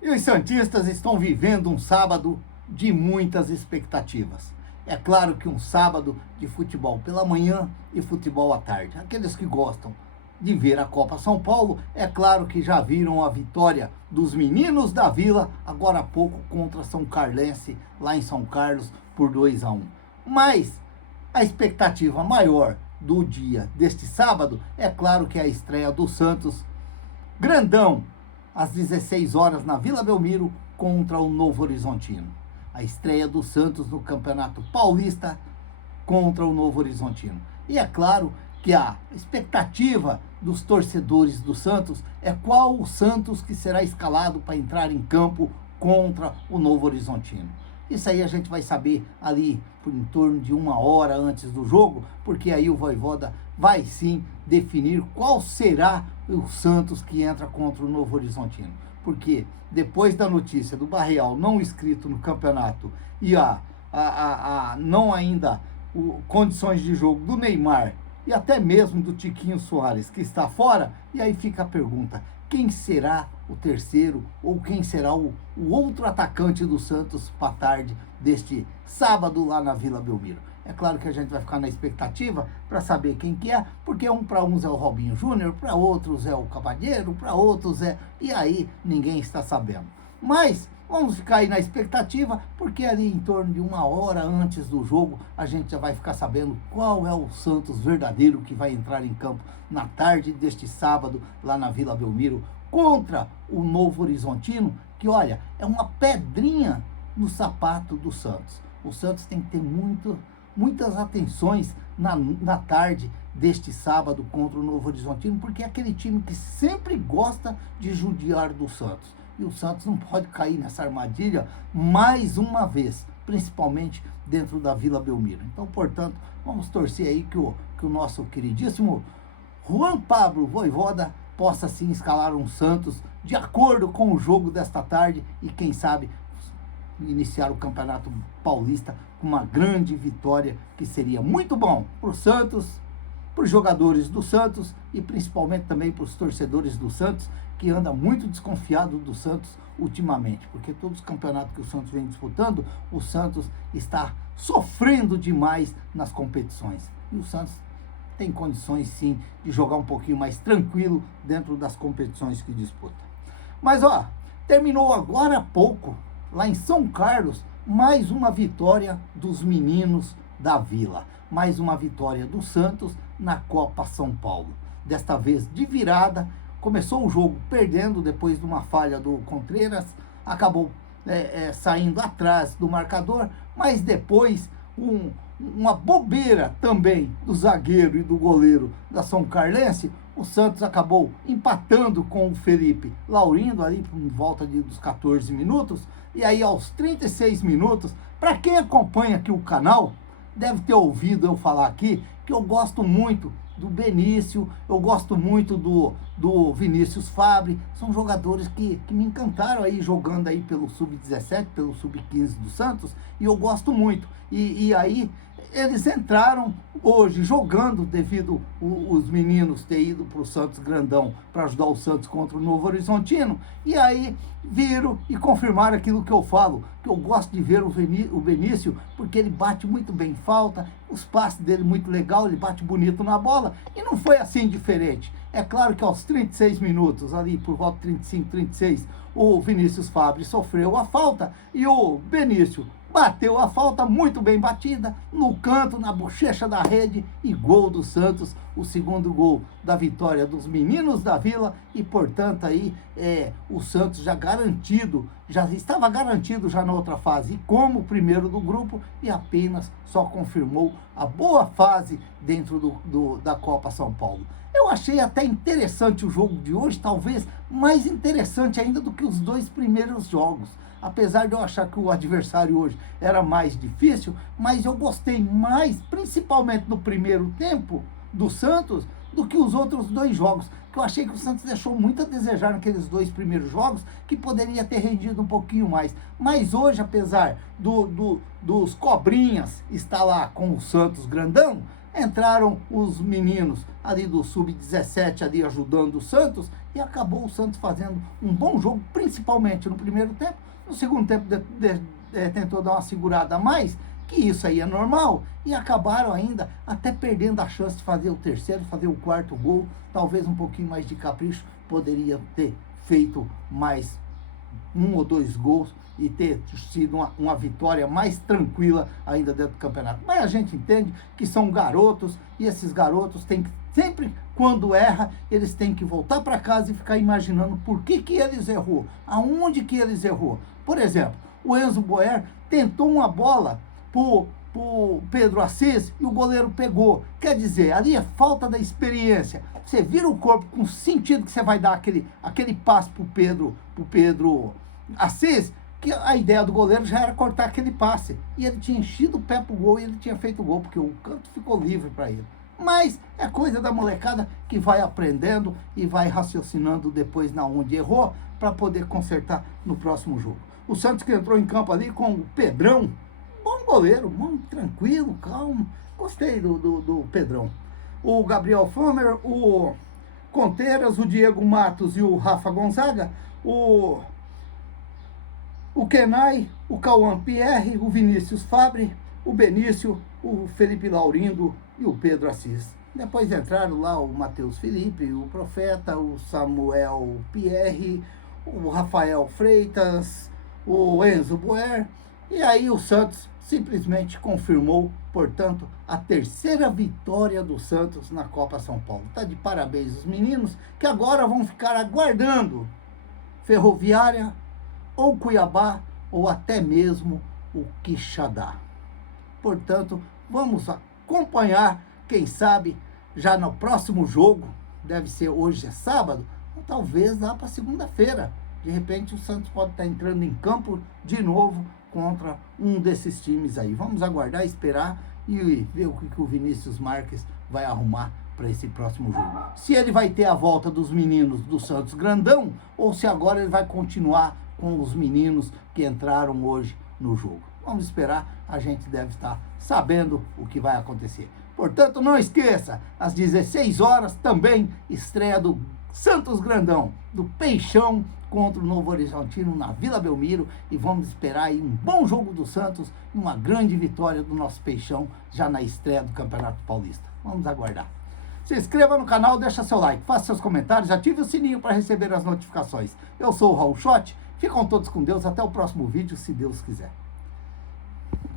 E os santistas estão vivendo um sábado de muitas expectativas. É claro que um sábado de futebol pela manhã e futebol à tarde. Aqueles que gostam de ver a Copa São Paulo, é claro que já viram a vitória dos meninos da Vila, agora há pouco contra São Carlense, lá em São Carlos, por 2-1. Mas a expectativa maior do dia deste sábado, é claro que é a estreia do Santos, grandão, às 16 horas na Vila Belmiro, contra o Novo Horizontino. A estreia do Santos no Campeonato Paulista contra o Novo Horizontino. E é claro que a expectativa dos torcedores do Santos é qual o Santos que será escalado para entrar em campo contra o Novo Horizontino. Isso aí a gente vai saber ali por em torno de 1 hora antes do jogo, porque aí o Vojvoda vai sim definir qual será o Santos que entra contra o Novo Horizontino. Porque depois da notícia do Barreal não inscrito no campeonato e não ainda condições de jogo do Neymar e até mesmo do Tiquinho Soares, que está fora, e aí fica a pergunta: quem será o terceiro ou quem será o outro atacante do Santos para tarde deste sábado lá na Vila Belmiro? É claro que a gente vai ficar na expectativa para saber quem que é, porque para uns é o Robinho Júnior, para outros é o Cavalheiro, para outros é... E aí ninguém está sabendo. Mas vamos ficar aí na expectativa, porque ali em torno de 1 hora antes do jogo, a gente já vai ficar sabendo qual é o Santos verdadeiro que vai entrar em campo na tarde deste sábado, lá na Vila Belmiro, contra o Novo Horizontino, que olha, é uma pedrinha no sapato do Santos. O Santos tem que ter muitas atenções na tarde deste sábado contra o Novo Horizontino, porque é aquele time que sempre gosta de judiar do Santos. E o Santos não pode cair nessa armadilha mais uma vez, principalmente dentro da Vila Belmiro. Então, portanto, vamos torcer aí que o nosso queridíssimo Juan Pablo Vojvoda possa sim escalar um Santos de acordo com o jogo desta tarde e quem sabe iniciar o Campeonato Paulista com uma grande vitória, que seria muito bom para o Santos, para os jogadores do Santos e principalmente também para os torcedores do Santos, que anda muito desconfiado do Santos ultimamente, porque todos os campeonatos que o Santos vem disputando, o Santos está sofrendo demais nas competições. E o Santos tem condições sim de jogar um pouquinho mais tranquilo dentro das competições que disputa. Mas terminou agora há pouco, lá em São Carlos, mais uma vitória dos meninos da Vila. Mais uma vitória do Santos na Copa São Paulo. Desta vez de virada, começou o jogo perdendo depois de uma falha do Contreras, acabou saindo atrás do marcador, mas depois uma bobeira também do zagueiro e do goleiro da São Carlense, o Santos acabou empatando com o Felipe Laurindo ali por volta dos 14 minutos, e aí aos 36 minutos, para quem acompanha aqui o canal, deve ter ouvido eu falar aqui que eu gosto muito do Benício, eu gosto muito do Vinícius Fabre, são jogadores que me encantaram aí jogando aí pelo Sub-17, pelo Sub-15 do Santos, e eu gosto muito. E aí eles entraram hoje jogando devido os meninos ter ido para o Santos grandão para ajudar o Santos contra o Novo Horizontino, e aí viram e confirmaram aquilo que eu falo, que eu gosto de ver o Benício, porque ele bate muito bem falta, os passes dele muito legal, ele bate bonito na bola, e não foi assim diferente. É claro que aos 36 minutos, ali por volta de 35, 36, o Vinícius Fabre sofreu a falta e o Benício bateu a falta muito bem batida, no canto, na bochecha da rede, e gol do Santos, o segundo gol da vitória dos meninos da Vila, e portanto aí o Santos já estava garantido já na outra fase, como o primeiro do grupo, e apenas só confirmou a boa fase dentro da Copa São Paulo. Eu achei até interessante o jogo de hoje, talvez mais interessante ainda do que os 2 primeiros jogos. Apesar de eu achar que o adversário hoje era mais difícil, mas eu gostei mais, principalmente no primeiro tempo do Santos, do que os outros 2 jogos, que eu achei que o Santos deixou muito a desejar naqueles 2 primeiros jogos, que poderia ter rendido um pouquinho mais. Mas hoje, apesar dos cobrinhas estar lá com o Santos grandão, entraram os meninos ali do Sub-17 ali ajudando o Santos e acabou o Santos fazendo um bom jogo, principalmente no primeiro tempo. No segundo tempo tentou dar uma segurada a mais, que isso aí é normal, e acabaram ainda até perdendo a chance de fazer o terceiro, fazer o quarto gol. Talvez um pouquinho mais de capricho, poderia ter feito mais 1 ou 2 gols e ter sido uma vitória mais tranquila ainda dentro do campeonato. Mas a gente entende que são garotos, e esses garotos têm que, sempre quando erra, eles têm que voltar para casa e ficar imaginando por que eles errou, aonde que eles errou. Por exemplo, o Enzo Boer tentou uma bola pro Pedro Assis e o goleiro pegou. Quer dizer, ali é falta da experiência. Você vira o corpo com o sentido que você vai dar aquele passe pro Pedro Assis, que a ideia do goleiro já era cortar aquele passe. E ele tinha enchido o pé pro gol e ele tinha feito o gol, porque o canto ficou livre para ele. Mas é coisa da molecada que vai aprendendo e vai raciocinando depois na onde errou para poder consertar no próximo jogo. O Santos que entrou em campo ali com o Pedrão, bom goleiro, bom, tranquilo, calmo. Gostei do Pedrão. O Gabriel Fomer, o Conteiras, o Diego Matos e o Rafa Gonzaga, o Kenai, o Cauã Pierre, o Vinícius Fabre, o Benício, o Felipe Laurindo e o Pedro Assis. Depois entraram lá o Matheus Felipe, o Profeta, o Samuel Pierre, o Rafael Freitas, o Enzo Boer. E aí o Santos simplesmente confirmou, portanto, a terceira vitória do Santos na Copa São Paulo. Tá de parabéns os meninos, que agora vão ficar aguardando Ferroviária, ou Cuiabá, ou até mesmo o Quixadá. Portanto, vamos acompanhar, quem sabe, já no próximo jogo, deve ser hoje, é sábado, ou talvez lá para segunda-feira. De repente o Santos pode estar entrando em campo de novo contra um desses times aí. Vamos aguardar, esperar e ver o que o Vinícius Marques vai arrumar para esse próximo jogo. Se ele vai ter a volta dos meninos do Santos grandão, ou se agora ele vai continuar com os meninos que entraram hoje no jogo. Vamos esperar, a gente deve estar sabendo o que vai acontecer. Portanto, não esqueça, às 16 horas também estreia do Santos Grandão, do Peixão contra o Novo Horizontino na Vila Belmiro, e vamos esperar aí um bom jogo do Santos e uma grande vitória do nosso Peixão já na estreia do Campeonato Paulista. Vamos aguardar. Se inscreva no canal, deixa seu like, faça seus comentários, ative o sininho para receber as notificações. Eu sou o Raul Schott, ficam todos com Deus, até o próximo vídeo, se Deus quiser.